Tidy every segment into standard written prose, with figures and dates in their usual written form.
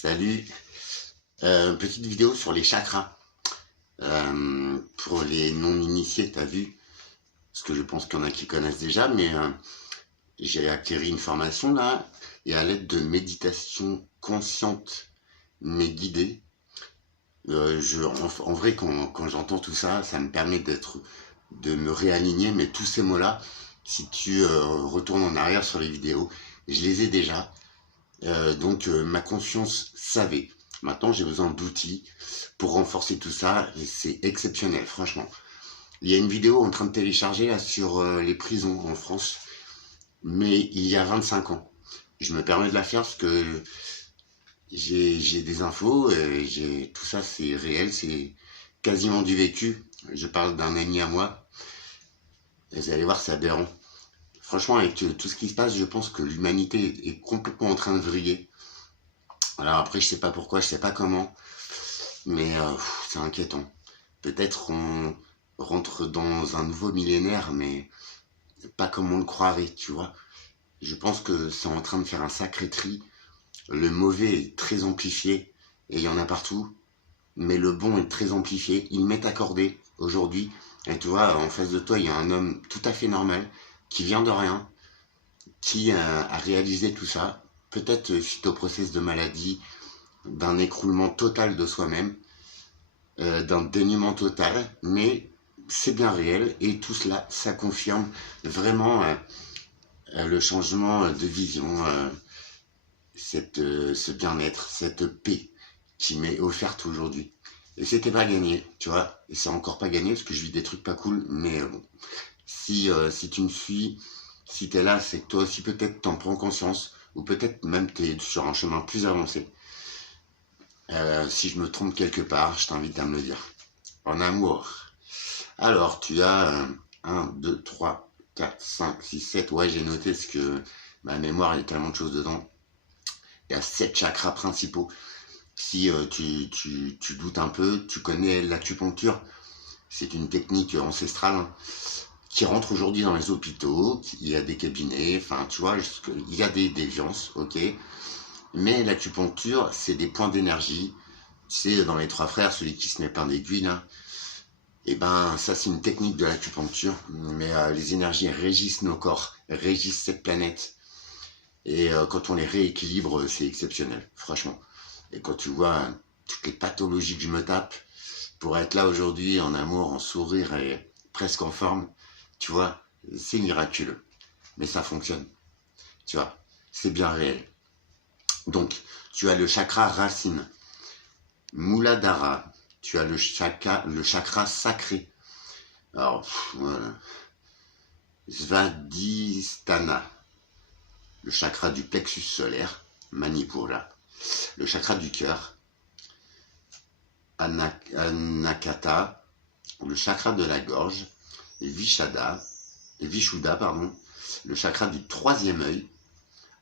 Salut, petite vidéo sur les chakras. Pour les non-initiés, t'as vu? Parce que je pense qu'il y en a qui connaissent déjà, mais j'ai acquéri une formation là, et à l'aide de méditation consciente mais guidée, en vrai, quand j'entends tout ça, ça me permet de me réaligner, mais tous ces mots-là, si tu retournes en arrière sur les vidéos, je les ai déjà. Donc ma conscience savait. Maintenant, j'ai besoin d'outils pour renforcer tout ça et c'est exceptionnel, franchement. Il y a une vidéo en train de télécharger là, sur les prisons en France, mais il y a 25 ans. Je me permets de la faire parce que j'ai des infos, tout ça c'est réel, c'est quasiment du vécu. Je parle d'un ami à moi, et vous allez voir, c'est aberrant. Franchement, avec tout ce qui se passe, je pense que l'humanité est complètement en train de vriller. Alors après, je sais pas pourquoi, je sais pas comment, mais c'est inquiétant. Peut-être on rentre dans un nouveau millénaire, mais pas comme on le croirait, tu vois. Je pense que c'est en train de faire un sacré tri. Le mauvais est très amplifié, et il y en a partout, mais le bon est très amplifié. Il m'est accordé aujourd'hui, et tu vois, en face de toi, il y a un homme tout à fait normal, qui vient de rien, qui a réalisé tout ça, peut-être suite au process de maladie, d'un écroulement total de soi-même, d'un dénuement total, mais c'est bien réel et tout cela, ça confirme vraiment le changement de vision, ce bien-être, cette paix qui m'est offerte aujourd'hui. Et c'était pas gagné, tu vois, et c'est encore pas gagné parce que je vis des trucs pas cool, mais bon, si tu me suis, si t'es là, c'est que toi aussi peut-être t'en prends conscience, ou peut-être même t'es sur un chemin plus avancé. Si je me trompe quelque part, je t'invite à me le dire. En amour. Alors, tu as 1, 2, 3, 4, 5, 6, 7. Ouais, j'ai noté parce que ma mémoire, il y a tellement de choses dedans. Il y a 7 chakras principaux. Si tu doutes un peu, tu connais l'acupuncture. C'est une technique ancestrale, hein, qui rentre aujourd'hui dans les hôpitaux. Il y a des cabinets, enfin, tu vois, il y a des déviances, ok. Mais l'acupuncture, c'est des points d'énergie. C'est dans les trois frères, celui qui se met plein d'aiguilles, là. Et ben, ça, c'est une technique de l'acupuncture. Mais les énergies régissent nos corps, régissent cette planète. Et quand on les rééquilibre, c'est exceptionnel, franchement. Et quand tu vois toutes les pathologies que je me tape pour être là aujourd'hui, en amour, en sourire et presque en forme, tu vois, c'est miraculeux. Mais ça fonctionne, tu vois, c'est bien réel. Donc, tu as le chakra racine, Muladhara, tu as le chakra sacré. Alors, voilà. Svadhisthana, le chakra du plexus solaire, Manipura, le chakra du cœur, Anakata, le chakra de la gorge, Vishuddha, le chakra du troisième œil,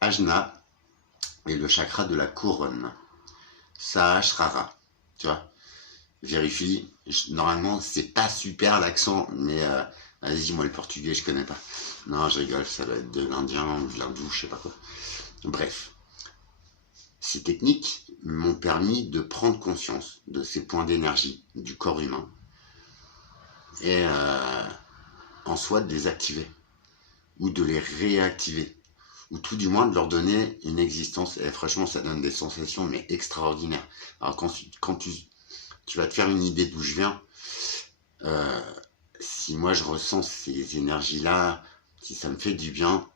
Ajna, et le chakra de la couronne, Sahasrara. Tu vois, vérifie. Normalement, c'est pas super l'accent, mais vas-y, moi le portugais, je connais pas. Non, je rigole, ça doit être de l'indien ou de l'hindou, je sais pas quoi. Bref, ces techniques m'ont permis de prendre conscience de ces points d'énergie du corps humain et en soi de les activer ou de les réactiver ou tout du moins de leur donner une existence. Et franchement, ça donne des sensations mais extraordinaires. Alors quand tu vas te faire une idée d'où je viens, si moi je ressens ces énergies-là, si ça me fait du bien,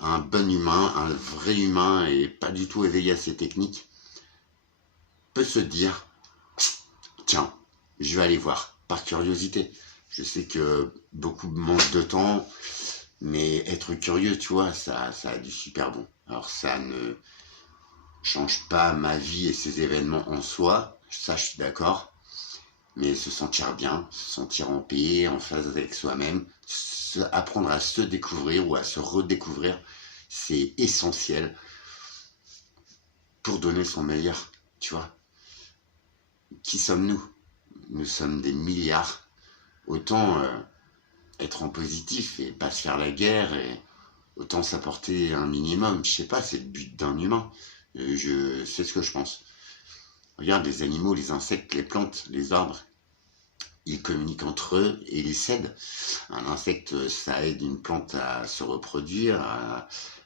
un bon humain, un vrai humain et pas du tout éveillé à ces techniques, peut se dire, tiens, je vais aller voir, par curiosité. Je sais que beaucoup manquent de temps, mais être curieux, tu vois, ça a du super bon. Alors ça ne change pas ma vie et ses événements en soi, ça je suis d'accord, mais se sentir bien, se sentir en paix, en phase avec soi-même, apprendre à se découvrir ou à se redécouvrir, c'est essentiel pour donner son meilleur, tu vois. Qui sommes-nous? Nous sommes des milliards. Autant être en positif et pas se faire la guerre, et autant s'apporter un minimum. Je sais pas, c'est le but d'un humain. C'est ce que je pense. Regarde, les animaux, les insectes, les plantes, les arbres, ils communiquent entre eux et ils s'aident. Un insecte, ça aide une plante à se reproduire.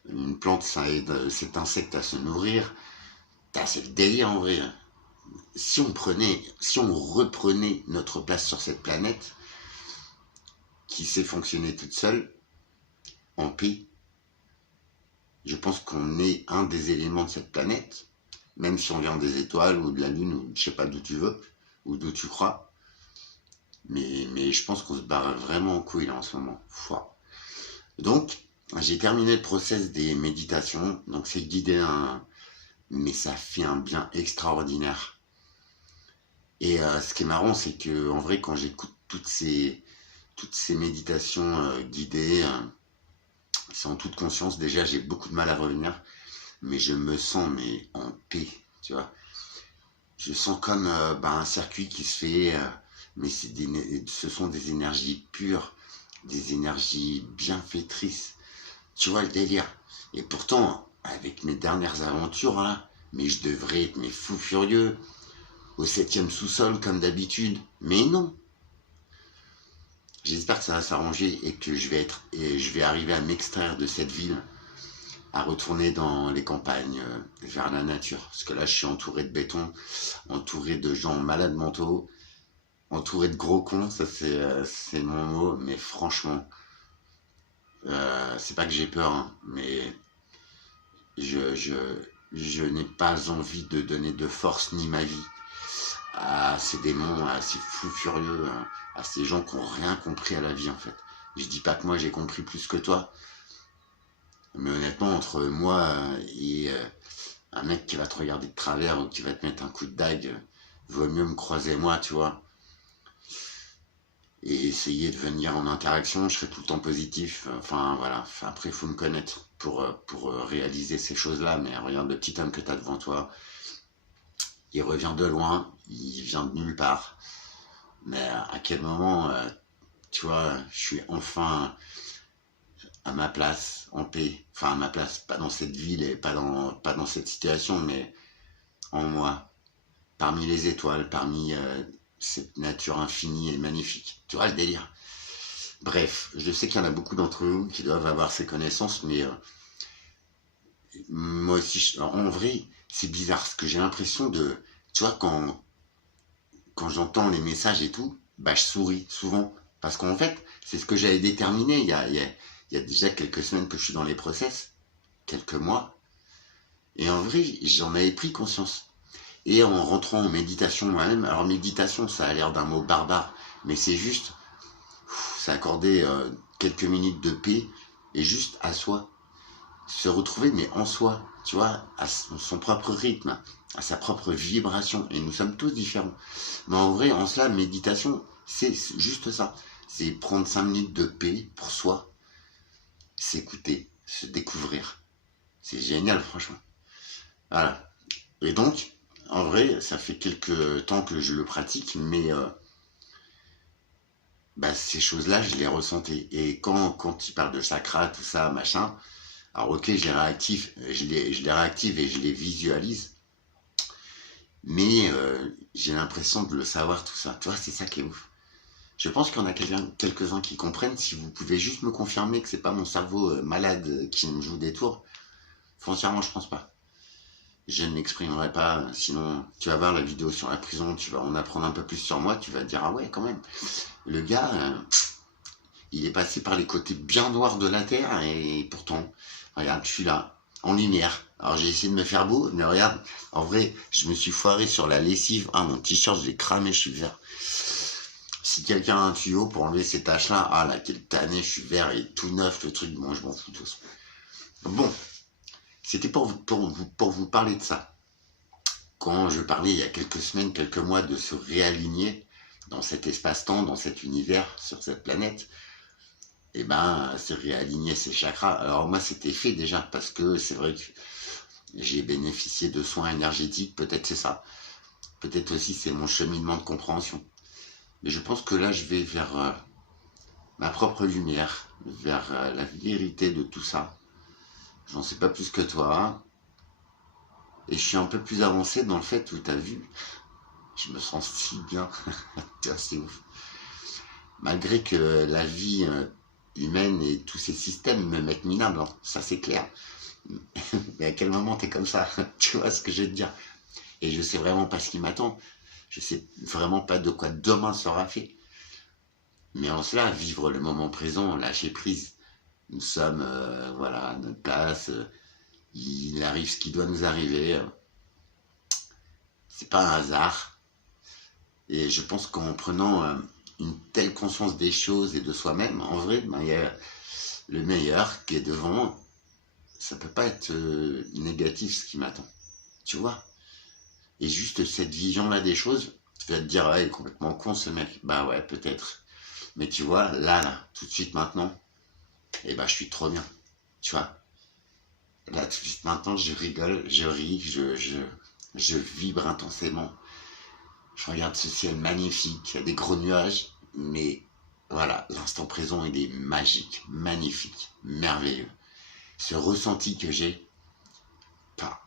Une plante, ça aide cet insecte à se nourrir. C'est le délire en vrai. Si on reprenait notre place sur cette planète, qui sait fonctionner toute seule, en paix, je pense qu'on est un des éléments de cette planète, même si on vient des étoiles ou de la Lune, ou je sais pas d'où tu veux, ou d'où tu crois. Mais je pense qu'on se barre vraiment en couille là en ce moment. Fouah. Donc, j'ai terminé le process des méditations. Donc c'est guidé, mais ça fait un bien extraordinaire. Et ce qui est marrant, c'est que en vrai, quand j'écoute toutes ces méditations guidées, c'est en toute conscience. Déjà, j'ai beaucoup de mal à revenir, mais je me sens en paix, tu vois. Je sens comme un circuit qui se fait, mais ce sont des énergies pures, des énergies bienfaitrices. Tu vois le délire. Et pourtant, avec mes dernières aventures là, mais je devrais être fou furieux, au 7e sous-sol comme d'habitude. Mais non. J'espère que ça va s'arranger et que je vais arriver à m'extraire de cette ville, à retourner dans les campagnes, vers la nature. Parce que là, je suis entouré de béton, entouré de gens malades mentaux, entouré de gros cons, ça c'est mon mot, mais franchement, c'est pas que j'ai peur, hein, mais je n'ai pas envie de donner de force ni ma vie à ces démons, à ces fous furieux, à ces gens qui n'ont rien compris à la vie en fait. Je dis pas que moi j'ai compris plus que toi, mais honnêtement entre moi et un mec qui va te regarder de travers ou qui va te mettre un coup de dague, vaut mieux me croiser moi, tu vois, et essayer de venir en interaction, je serai tout le temps positif. Enfin voilà, après il faut me connaître pour réaliser ces choses-là, mais regarde le petit homme que tu as devant toi, il revient de loin, il vient de nulle part. Mais à quel moment, tu vois, je suis enfin à ma place, en paix. Enfin, à ma place, pas dans cette ville et pas dans cette situation, mais en moi, parmi les étoiles, parmi cette nature infinie et magnifique. Tu vois le délire. Bref, je sais qu'il y en a beaucoup d'entre vous qui doivent avoir ces connaissances, mais moi aussi, en vrai, c'est bizarre, parce que j'ai l'impression de... Tu vois, quand j'entends les messages et tout, je souris souvent. Parce qu'en fait, c'est ce que j'avais déterminé il y a déjà quelques semaines que je suis dans les process, quelques mois. Et en vrai, j'en avais pris conscience. Et en rentrant en méditation moi-même, alors méditation, ça a l'air d'un mot barbare, mais c'est juste, c'est accorder quelques minutes de paix et juste à soi. Se retrouver, mais en soi, tu vois, à son propre rythme, à sa propre vibration. Et nous sommes tous différents. Mais en vrai, en cela, méditation, c'est juste ça. C'est prendre 5 minutes de paix pour soi, s'écouter, se découvrir. C'est génial, franchement. Voilà. Et donc, en vrai, ça fait quelques temps que je le pratique, mais ces choses-là, je les ressentais. Et quand tu parles de chakra, tout ça, machin, alors ok, je les réactive et je les visualise, mais j'ai l'impression de le savoir tout ça. Tu vois, c'est ça qui est ouf. Je pense qu'il y en a quelques-uns qui comprennent. Si vous pouvez juste me confirmer que c'est pas mon cerveau malade qui me joue des tours, foncièrement, je pense pas. Je ne m'exprimerai pas, sinon tu vas voir la vidéo sur la prison, tu vas en apprendre un peu plus sur moi, tu vas te dire ah ouais quand même. Le gars, il est passé par les côtés bien noirs de la terre et pourtant, regarde, je suis là, en lumière. Alors j'ai essayé de me faire beau, mais regarde, en vrai, je me suis foiré sur la lessive. Ah, mon t-shirt, je l'ai cramé, je suis vert. Si quelqu'un a un tuyau pour enlever ces taches-là, ah là, quelle tannée, je suis vert et tout neuf, le truc, bon, je m'en fous tous. Bon, c'était pour vous parler de ça. Quand je parlais il y a quelques semaines, quelques mois de se réaligner dans cet espace-temps, dans cet univers, sur cette planète, c'est réaligner ses chakras. Alors moi, c'était fait déjà, parce que c'est vrai que j'ai bénéficié de soins énergétiques, peut-être c'est ça. Peut-être aussi c'est mon cheminement de compréhension. Mais je pense que là, je vais vers ma propre lumière, vers la vérité de tout ça. J'en sais pas plus que toi. Et je suis un peu plus avancé dans le fait où t'as vu, je me sens si bien. C'est ouf. Malgré que la vie humaine et tous ces systèmes me mettent minable, hein, ça c'est clair. Mais à quel moment t'es comme ça? Tu vois ce que je veux te dire? Et je sais vraiment pas ce qui m'attend. Je sais vraiment pas de quoi demain sera fait. Mais en cela, vivre le moment présent, lâcher prise. Nous sommes, voilà, à notre place. Il arrive ce qui doit nous arriver. C'est pas un hasard. Et je pense qu'en prenant une telle conscience des choses et de soi-même, en vrai, ben, il y a le meilleur qui est devant moi. Ça peut pas être négatif ce qui m'attend. Tu vois? Et juste cette vision-là des choses, tu vas te dire, ouais, il est complètement con ce mec. Bah ouais, peut-être. Mais tu vois, là, tout de suite maintenant, eh ben, je suis trop bien. Tu vois? Là, tout de suite maintenant, je rigole, je ris, je vibre intensément. Je regarde ce ciel magnifique, il y a des gros nuages, mais voilà, l'instant présent, il est magique, magnifique, merveilleux. Ce ressenti que j'ai, pas.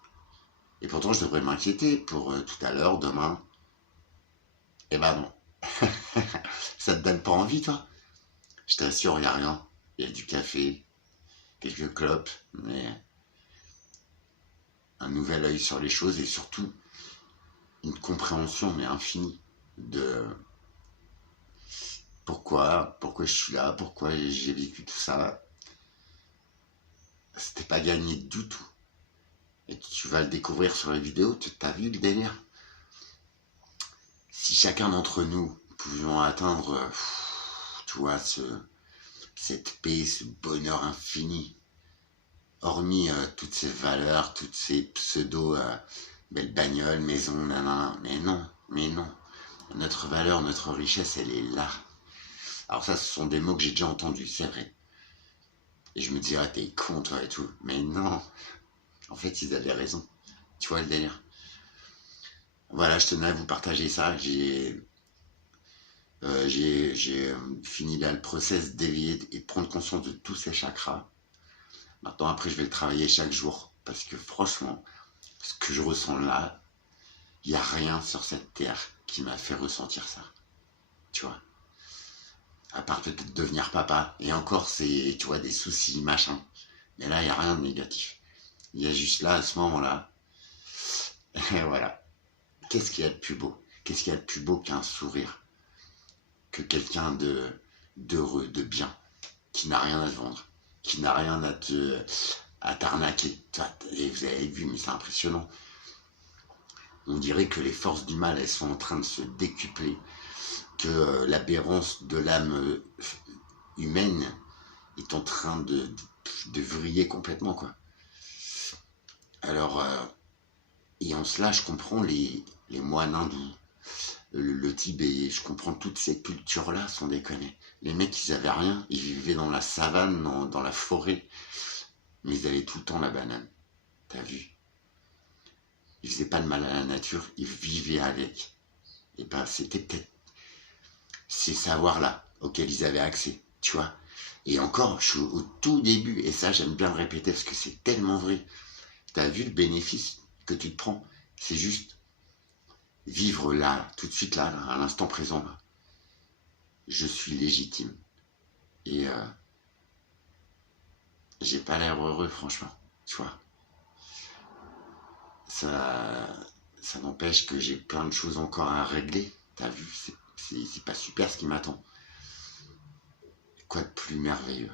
Et pourtant, je devrais m'inquiéter pour tout à l'heure, demain. Eh ben non. Ça te donne pas envie, toi? Je t'assure, il n'y a rien. Il y a du café, quelques clopes, mais un nouvel œil sur les choses et surtout une compréhension, mais infinie, de pourquoi je suis là, pourquoi j'ai vécu tout ça. C'était pas gagné du tout. Et tu vas le découvrir sur les vidéos, t'as vu le délire? Si chacun d'entre nous pouvions atteindre, tu vois, cette paix, ce bonheur infini, hormis toutes ces valeurs, toutes ces pseudo belles bagnoles, maisons, nanana, mais non. Notre valeur, notre richesse, elle est là. Alors ça, ce sont des mots que j'ai déjà entendus, c'est vrai. Et je me disais, ah, t'es con, toi, et tout. Mais non, en fait, ils avaient raison. Tu vois le délire? Voilà, je tenais à vous partager ça. J'ai fini là le process d'éveiller et de prendre conscience de tous ces chakras. Maintenant, après, je vais le travailler chaque jour. Parce que franchement, ce que je ressens là, il n'y a rien sur cette terre qui m'a fait ressentir ça. Tu vois? À part peut-être devenir papa. Et encore, c'est, tu vois, des soucis, machin. Mais là, il n'y a rien de négatif. Il y a juste là, à ce moment-là. Et voilà. Qu'est-ce qu'il y a de plus beau? Qu'est-ce qu'il y a de plus beau qu'un sourire? Que quelqu'un d'heureux, de bien, qui n'a rien à te vendre, qui n'a rien à t'arnaquer. Et vous avez vu, mais c'est impressionnant. On dirait que les forces du mal, elles sont en train de se décupler, que l'aberrance de l'âme humaine est en train de vriller complètement, quoi. Alors, et en cela, je comprends les moines hindous, le Tibet, je comprends toutes ces cultures-là, sans déconner. Les mecs, ils avaient rien, ils vivaient dans la savane, dans la forêt, mais ils avaient tout le temps la banane. T'as vu? Ils faisaient pas de mal à la nature, ils vivaient avec. Et ben, c'était peut-être ces savoirs-là auxquels ils avaient accès, tu vois. Et encore, je suis au tout début, et ça, j'aime bien le répéter parce que c'est tellement vrai. T'as vu le bénéfice que tu te prends? C'est juste vivre là, tout de suite là, à l'instant présent. Là. Je suis légitime. Et j'ai pas l'air heureux, franchement. Tu vois. Ça n'empêche que j'ai plein de choses encore à régler. T'as vu, c'est pas super ce qui m'attend. Quoi de plus merveilleux?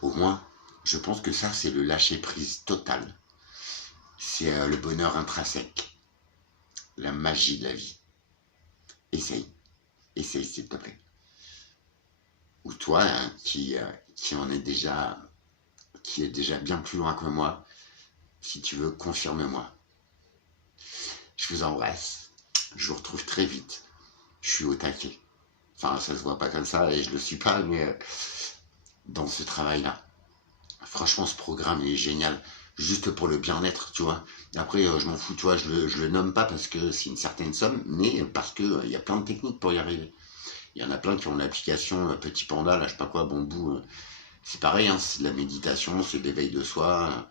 Au moins, je pense que ça, c'est le lâcher-prise total. C'est le bonheur intrinsèque. La magie de la vie. Essaye. Essaye, s'il te plaît. Ou toi, hein, qui est déjà bien plus loin que moi, si tu veux, confirme-moi. Je vous embrasse. Je vous retrouve très vite. Je suis au taquet. Enfin, ça se voit pas comme ça et je le suis pas, mais dans ce travail-là. Franchement, ce programme il est génial. Juste pour le bien-être, tu vois. Après, je m'en fous, tu vois, je le nomme pas parce que c'est une certaine somme, mais parce que il y a plein de techniques pour y arriver. Il y en a plein qui ont l'application Petit Panda, là, je sais pas quoi, Bambou. C'est pareil, hein, c'est de la méditation, c'est de l'éveil de soi.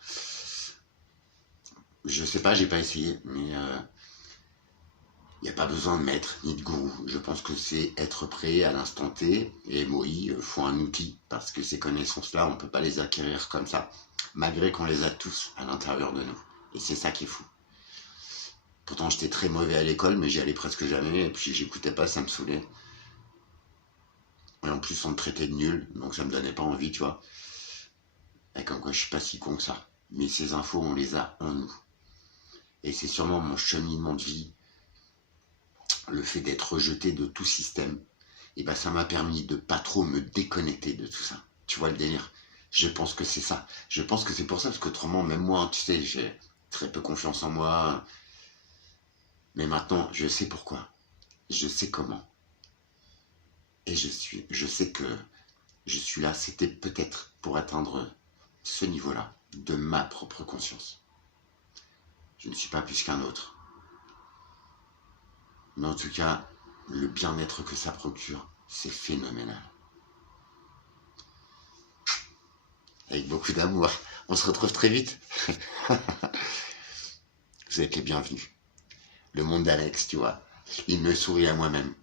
Je sais pas, j'ai pas essayé, mais il n'y a pas besoin de maître ni de gourou. Je pense que c'est être prêt à l'instant T. Et oui, il faut un outil, parce que ces connaissances-là, on ne peut pas les acquérir comme ça, malgré qu'on les a tous à l'intérieur de nous. Et c'est ça qui est fou. Pourtant, j'étais très mauvais à l'école, mais j'y allais presque jamais, et puis j'écoutais pas, ça me saoulait. Et en plus, on me traitait de nul, donc ça me donnait pas envie, tu vois. Et comme quoi, je suis pas si con que ça. Mais ces infos, on les a en nous. Et c'est sûrement mon cheminement de vie, le fait d'être rejeté de tout système, et ben ça m'a permis de pas trop me déconnecter de tout ça. Tu vois le délire? Je pense que c'est ça. Je pense que c'est pour ça, parce qu'autrement, même moi, tu sais, j'ai très peu confiance en moi. Mais maintenant, je sais pourquoi. Je sais comment. Et je sais que je suis là, c'était peut-être pour atteindre ce niveau-là de ma propre conscience. Je ne suis pas plus qu'un autre. Mais en tout cas, le bien-être que ça procure, c'est phénoménal. Avec beaucoup d'amour. On se retrouve très vite. Vous êtes les bienvenus. Le monde d'Alex, tu vois, il me sourit à moi-même.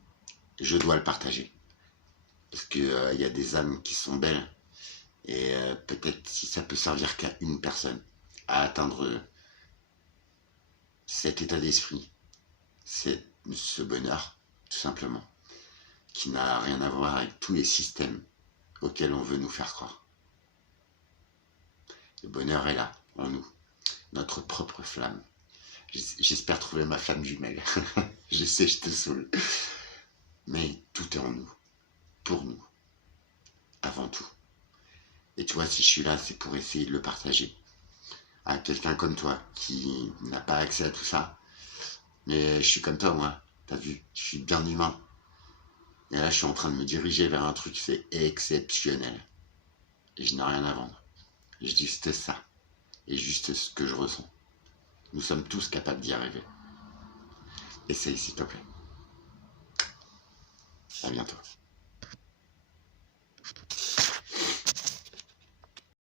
Je dois le partager. Parce qu'il y a des âmes qui sont belles. Et peut-être si ça peut servir qu'à une personne à atteindre cet état d'esprit, c'est ce bonheur, tout simplement, qui n'a rien à voir avec tous les systèmes auxquels on veut nous faire croire. Le bonheur est là, en nous, notre propre flamme. J'espère trouver ma flamme jumelle. Je sais, je te saoule. Mais tout est en nous, pour nous, avant tout. Et tu vois, si je suis là, c'est pour essayer de le partager à quelqu'un comme toi qui n'a pas accès à tout ça. Mais je suis comme toi, moi. T'as vu, je suis bien humain. Et là, je suis en train de me diriger vers un truc, c'est exceptionnel. Et je n'ai rien à vendre. Juste ça. Et juste ce que je ressens. Nous sommes tous capables d'y arriver. Essaye, s'il te plaît. À bientôt.